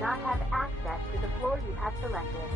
not have access to the floor you have selected.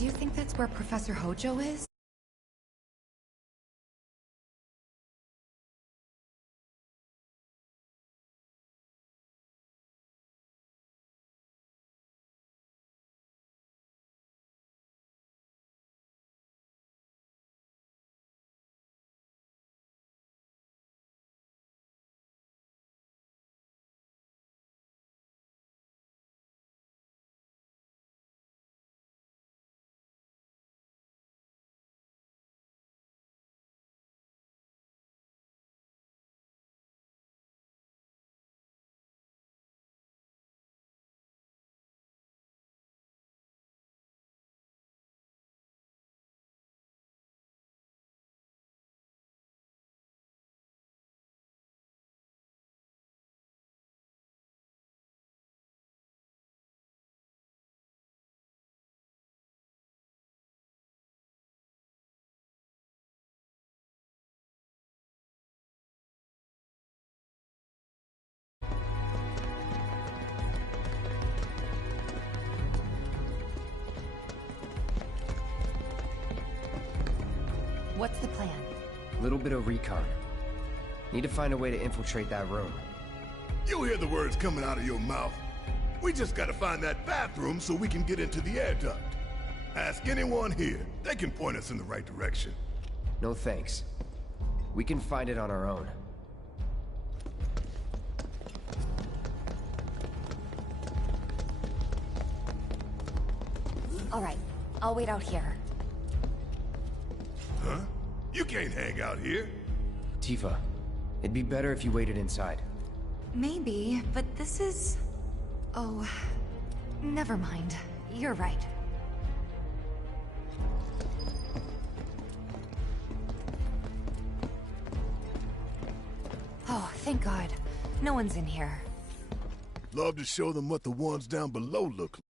Do you think that's where Professor Hojo is? What's the plan? Little bit of recon. Need to find a way to infiltrate that room. You hear the words coming out of your mouth. We just gotta find that bathroom so we can get into the air duct. Ask anyone here. They can point us in the right direction. No thanks. We can find it on our own. All right, I'll wait out here. Huh? You can't hang out here. Tifa, it'd be better if you waited inside. Maybe, but this is... Oh, never mind. You're right. Oh, thank God. No one's in here. Love to show them what the ones down below look like.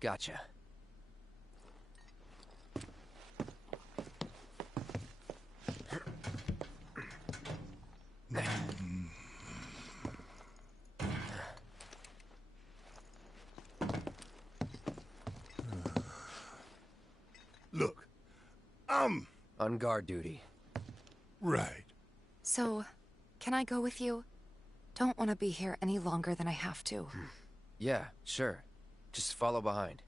Gotcha. Look, On guard duty. right. So, can I go with you? Don't want to be here any longer than I have to. Yeah, sure. Just follow behind.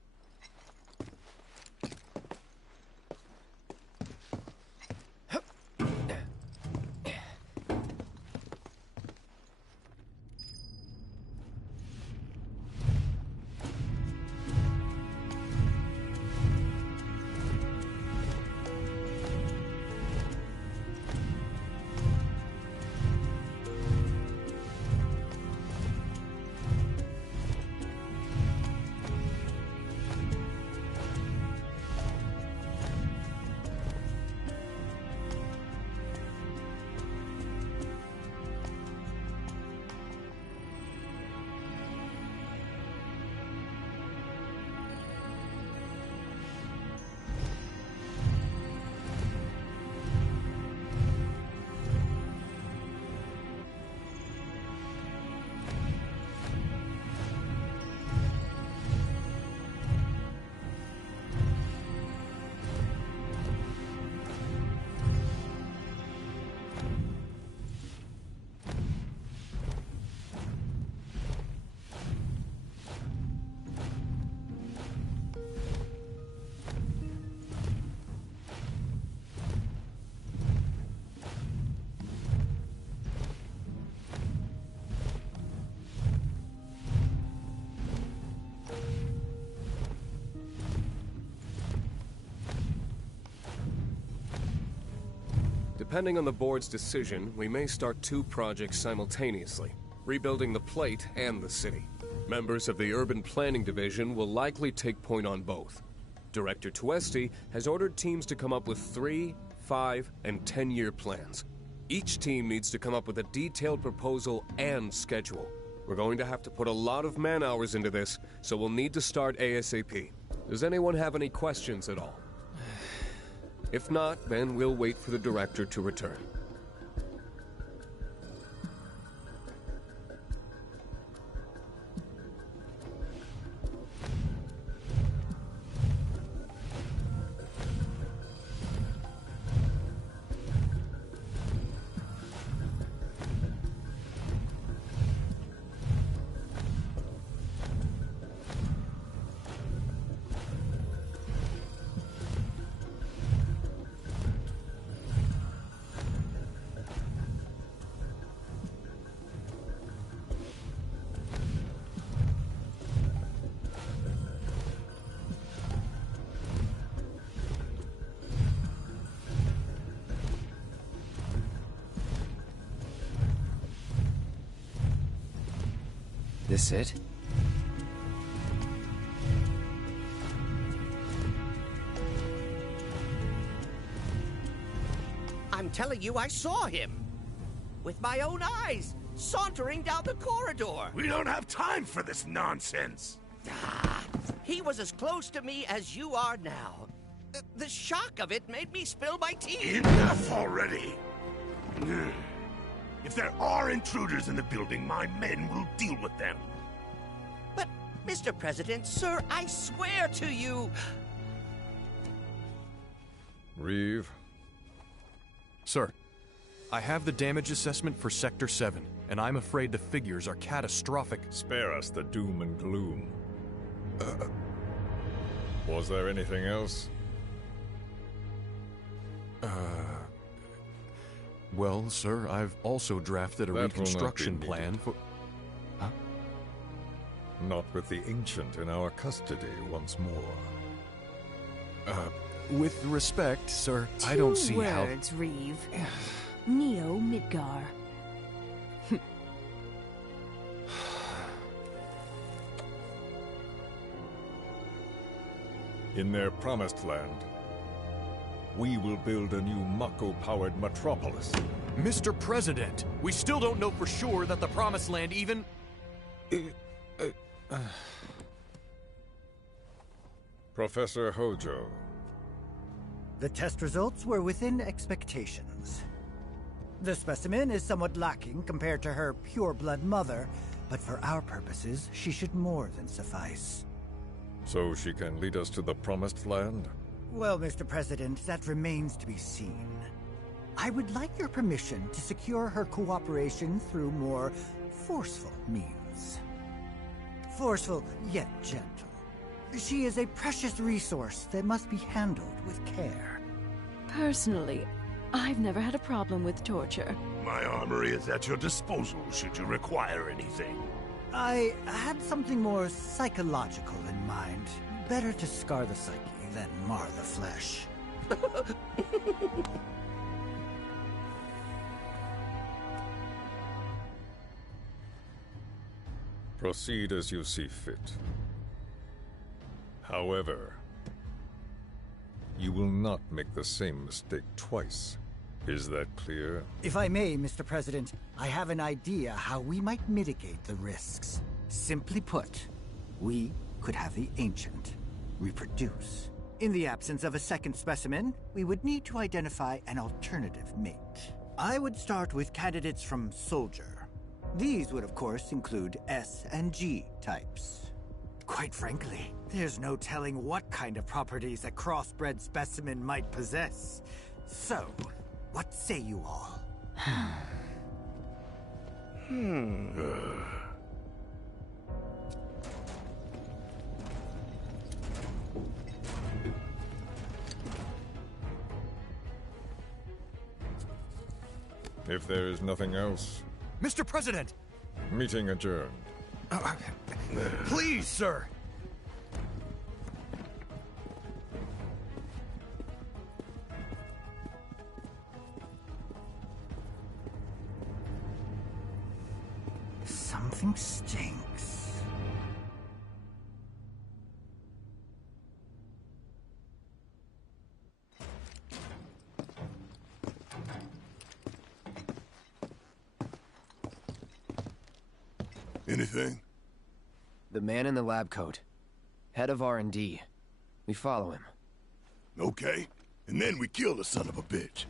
Depending on the board's decision, we may start 2 projects simultaneously, rebuilding the plate and the city. Members of the Urban Planning Division will likely take point on both. Director Tuesti has ordered teams to come up with 3, 5, and 10-year plans. Each team needs to come up with a detailed proposal and schedule. We're going to have to put a lot of man-hours into this, so we'll need to start ASAP. Does anyone have any questions at all? If not, then we'll wait for the director to return. This it? I'm telling you, I saw him. With my own eyes, sauntering down the corridor. We don't have time for this nonsense. He was as close to me as you are now. The shock of it made me spill my tea. Enough already. If there are intruders in the building, my men will deal with them. But, Mr. President, sir, I swear to you... Reeve. Sir, I have the damage assessment for Sector 7, and I'm afraid the figures are catastrophic. Spare us the doom and gloom. Was there anything else? Well, sir, I've also drafted a That will not be reconstruction needed. plan for... Huh? Not with the Ancient in our custody once more. With respect, sir, I don't see how... words, Reeve. Neo Midgar. In their promised land, we will build a new Mako-powered metropolis. Mr. President, we still don't know for sure that the Promised Land even... Professor Hojo. The test results were within expectations. The specimen is somewhat lacking compared to her pure-blood mother, but for our purposes, she should more than suffice. So she can lead us to the Promised Land? Well, Mr. President, that remains to be seen. I would like your permission to secure her cooperation through more forceful means. Forceful, yet gentle. She is a precious resource that must be handled with care. Personally, I've never had a problem with torture. My armory is at your disposal should you require anything. I had something more psychological in mind. Better to scar the psyche than mar the flesh. Proceed as you see fit. However, you will not make the same mistake twice. Is that clear? If I may, Mr. President, I have an idea how we might mitigate the risks. Simply put, we could have the Ancient reproduce. In the absence of a second specimen, we would need to identify an alternative mate. I would start with candidates from Soldier. These would, of course, include S and G types. Quite frankly, there's no telling what kind of properties a crossbred specimen might possess. So, what say you all? If there is nothing else, Mr. President! meeting adjourned. Please, sir! Something stinks. Anything? The man in the lab coat. Head of R&D. We follow him. Okay. And then we kill the son of a bitch.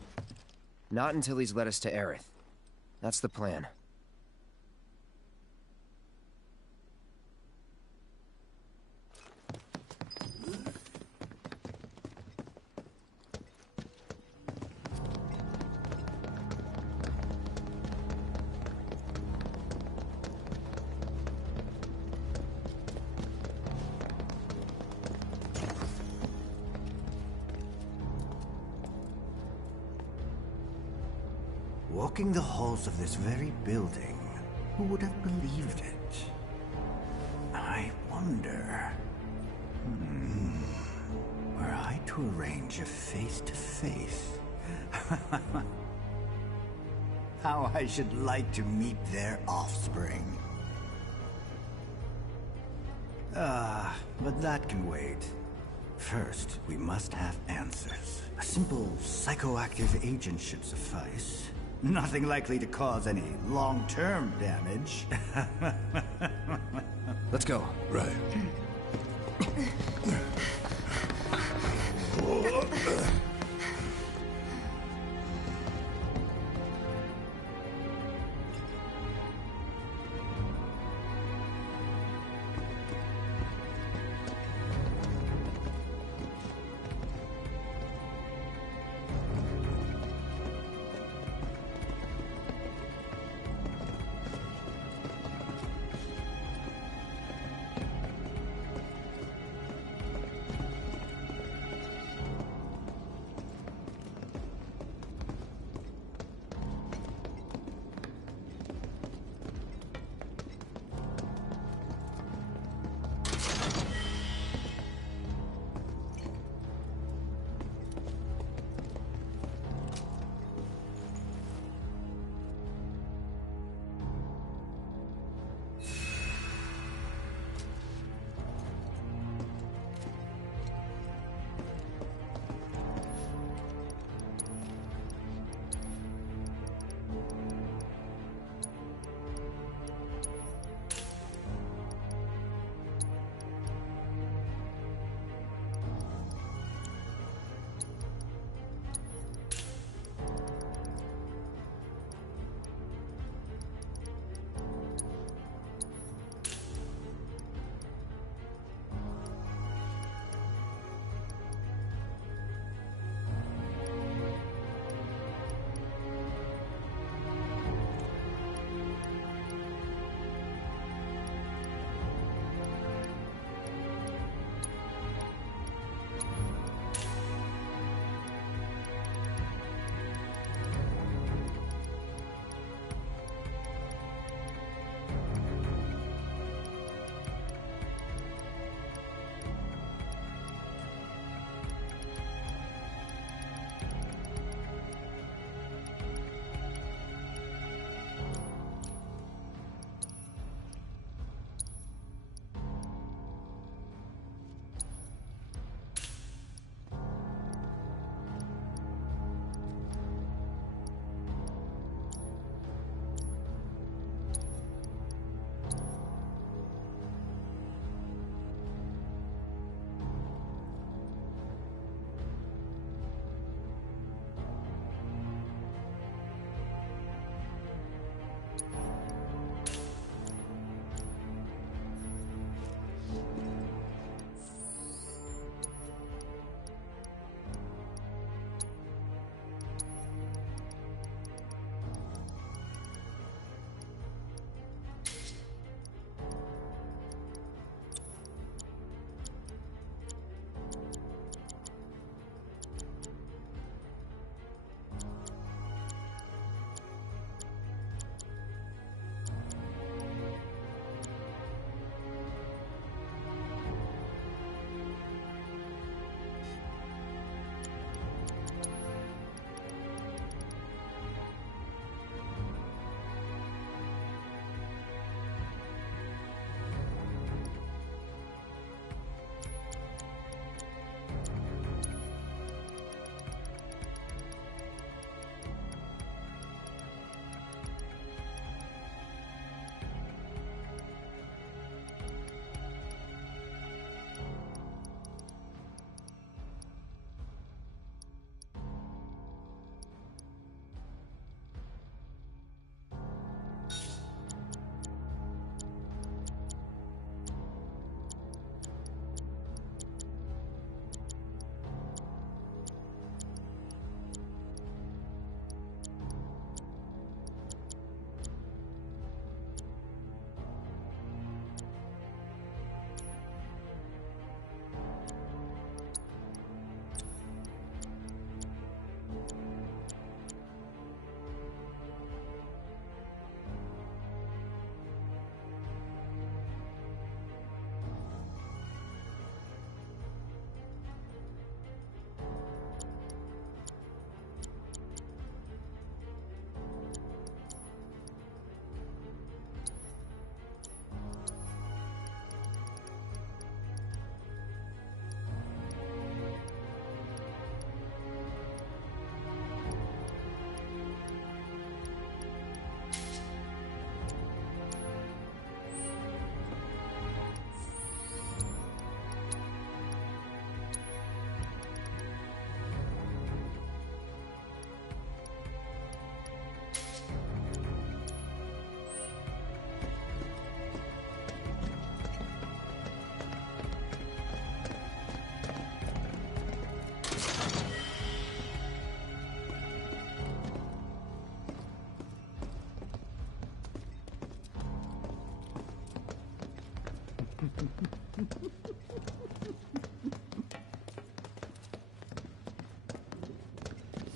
Not until he's led us to Aerith. That's the plan. Walking the halls of this very building, who would have believed it? I wonder... were I to arrange a face-to-face... how I should like to meet their offspring. But that can wait. First, we must have answers. A simple psychoactive agent should suffice. Nothing likely to cause any long-term damage. Let's go. Right.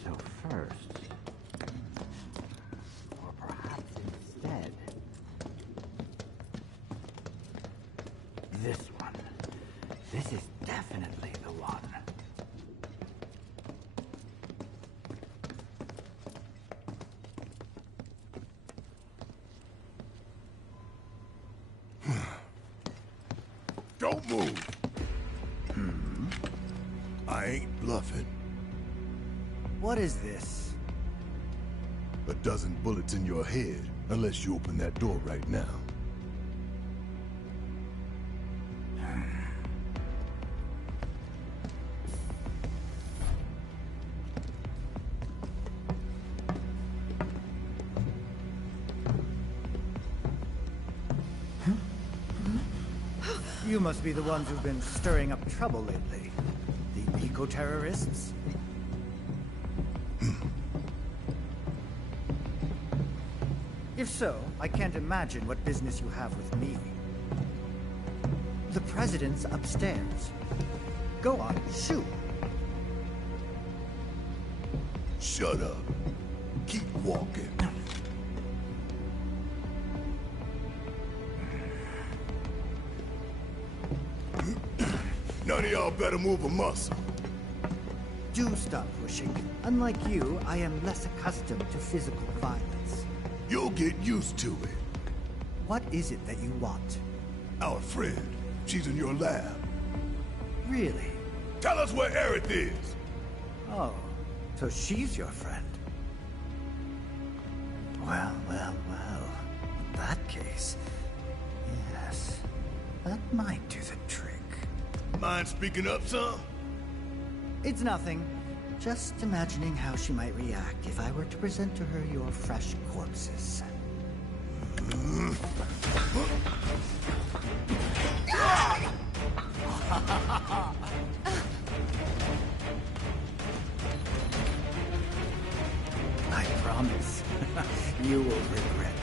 So first, or perhaps instead, this one. This is definitely the one. Don't move. I ain't bluffing. What is this? A dozen bullets in your head, unless you open that door right now. You must be the ones who've been stirring up trouble lately. The eco-terrorists? If so, I can't imagine what business you have with me. The president's upstairs. Go on, shoot. Shut up. Keep walking. None of y'all better move a muscle. Do stop pushing. Unlike you, I am less accustomed to physical violence. You'll get used to it. What is it that you want? Our friend. She's in your lab. Really? Tell us where Aerith is. Oh, so she's your friend. Well. In that case, yes, that might do the trick. Mind speaking up some? It's nothing. Just imagining how she might react if I were to present to her your fresh corpses. I promise, you will regret